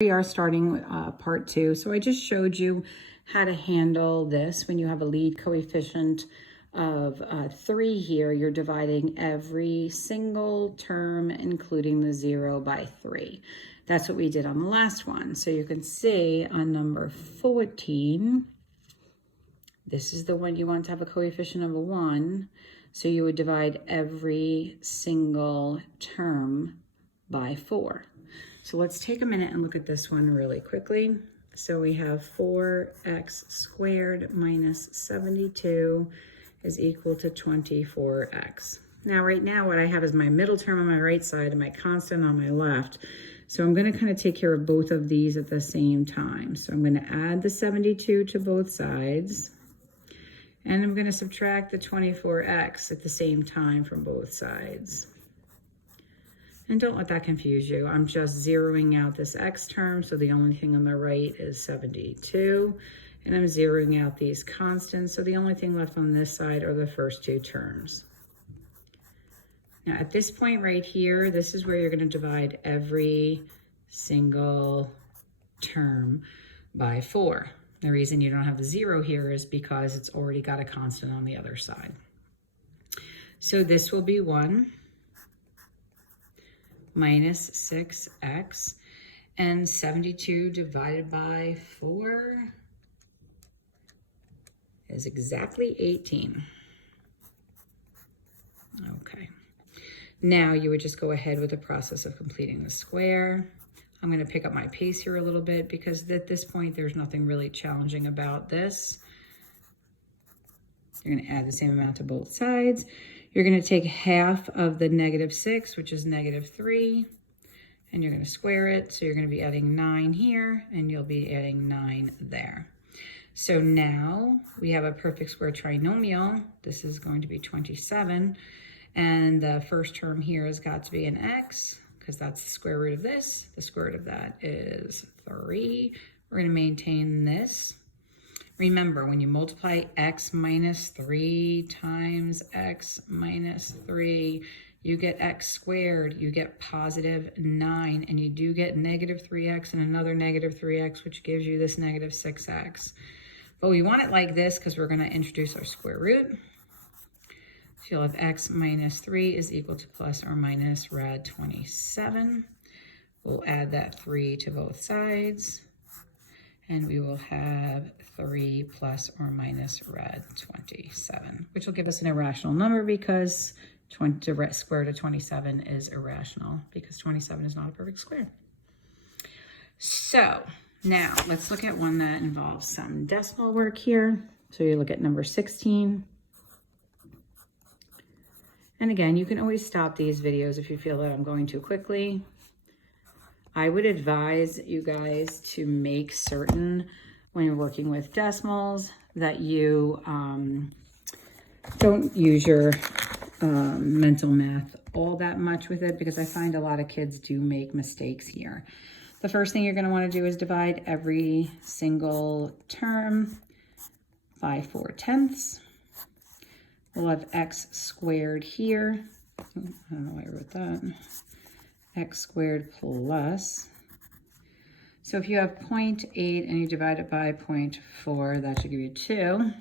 We are starting part 2. So I just showed you how to handle this. When you have a lead coefficient of 3 here, you're dividing every single term, including the 0, by 3. That's what we did on the last one. So you can see on number 14, this is the one you want to have a coefficient of a 1. So you would divide every single term by 4. So let's take a minute and look at this one really quickly. So we have 4x squared minus 72 is equal to 24x. Now, right now, what I have is my middle term on my right side and my constant on my left. So I'm going to kind of take care of both of these at the same time. So I'm going to add the 72 to both sides. And I'm going to subtract the 24x at the same time from both sides. And don't let that confuse you. I'm just zeroing out this x term, so the only thing on the right is 72. And I'm zeroing out these constants, so the only thing left on this side are the first 2 terms. Now at this point right here, this is where you're going to divide every single term by 4. The reason you don't have the 0 here is because it's already got a constant on the other side. So this will be 1 minus 6x, and 72 divided by 4 is exactly 18. Okay. Now you would just go ahead with the process of completing the square. I'm going to pick up my pace here a little bit because at this point there's nothing really challenging about this. You're going to add the same amount to both sides. You're going to take half of the -6, which is -3, and you're going to square it. So you're going to be adding 9 here, and you'll be adding 9 there. So now we have a perfect square trinomial. This is going to be 27, and the first term here has got to be an x, because that's the square root of this. The square root of that is 3. We're going to maintain this. Remember, when you multiply x minus 3 times x minus 3, you get x squared, you get positive 9, and you do get negative 3x and another negative 3x, which gives you this negative 6x. But we want it like this because we're going to introduce our square root. So you'll have x minus 3 is equal to plus or minus rad 27. We'll add that 3 to both sides. And we will have 3 plus or minus rad 27, which will give us an irrational number because square root of 27 is irrational because 27 is not a perfect square. So now let's look at one that involves some decimal work here. So you look at number 16. And again, you can always stop these videos if you feel that I'm going too quickly. I would advise you guys to make certain when you're working with decimals that you don't use your mental math all that much with it, because I find a lot of kids do make mistakes here. The first thing you're going to want to do is divide every single term by 4/10. We'll have x squared here. I don't know why I wrote that. X squared plus. So if you have 0.8 and you divide it by 0.4, that should give you 2.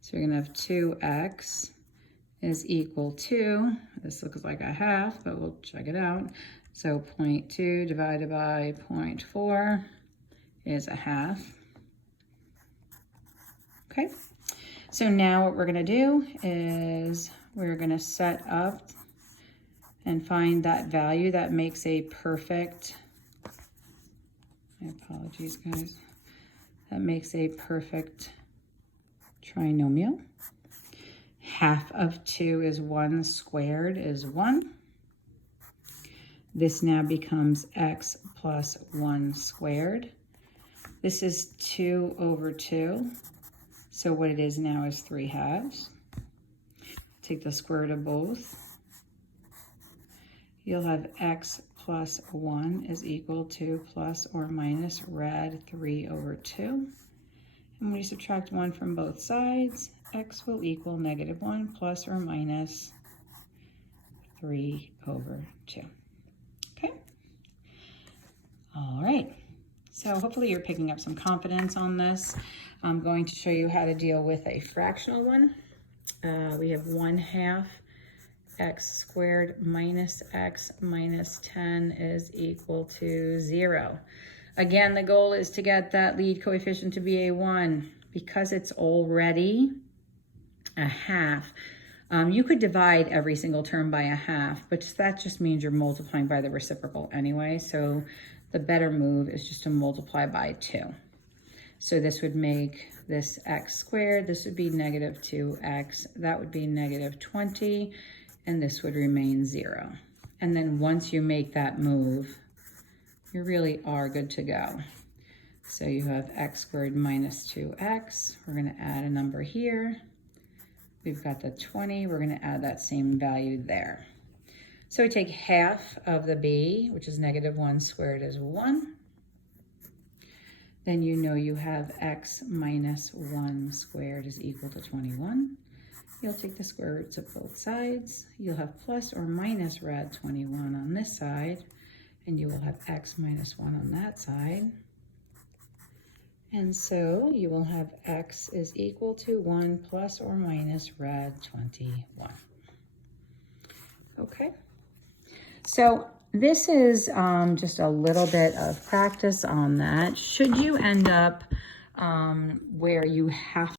So you're going to have 2x is equal to, this looks like a half, but we'll check it out. So 0.2 divided by 0.4 is a half. Okay. So now what we're going to do is we're going to set up and find that value that makes a perfect, my apologies guys, that makes a perfect trinomial. Half of 2 is 1 squared is 1. This now becomes x plus 1 squared. This is 2 over 2. So what it is now is 3/2. Take the square root of both. You'll have x plus 1 is equal to plus or minus rad 3 over 2. And when you subtract 1 from both sides, x will equal -1 plus or minus 3 over 2. Okay? All right. So hopefully you're picking up some confidence on this. I'm going to show you how to deal with a fractional one. We have 1/2 x squared minus x minus 10 is equal to 0. Again, the goal is to get that lead coefficient to be a 1. Because it's already a half, you could divide every single term by a half, but that just means you're multiplying by the reciprocal anyway. So the better move is just to multiply by 2. So this would make this x squared, this would be negative 2x, that would be negative 20, and this would remain 0. And then once you make that move, you really are good to go. So you have x squared minus 2x. We're going to add a number here. We've got the 20. We're going to add that same value there. So we take half of the b, which is negative 1 squared, is 1. Then you know you have x minus 1 squared is equal to 21. You'll take the square roots of both sides. You'll have plus or minus rad 21 on this side, and you will have x minus 1 on that side. And so you will have x is equal to 1 plus or minus rad 21. Okay, so this is just a little bit of practice on that. Should you end up where you have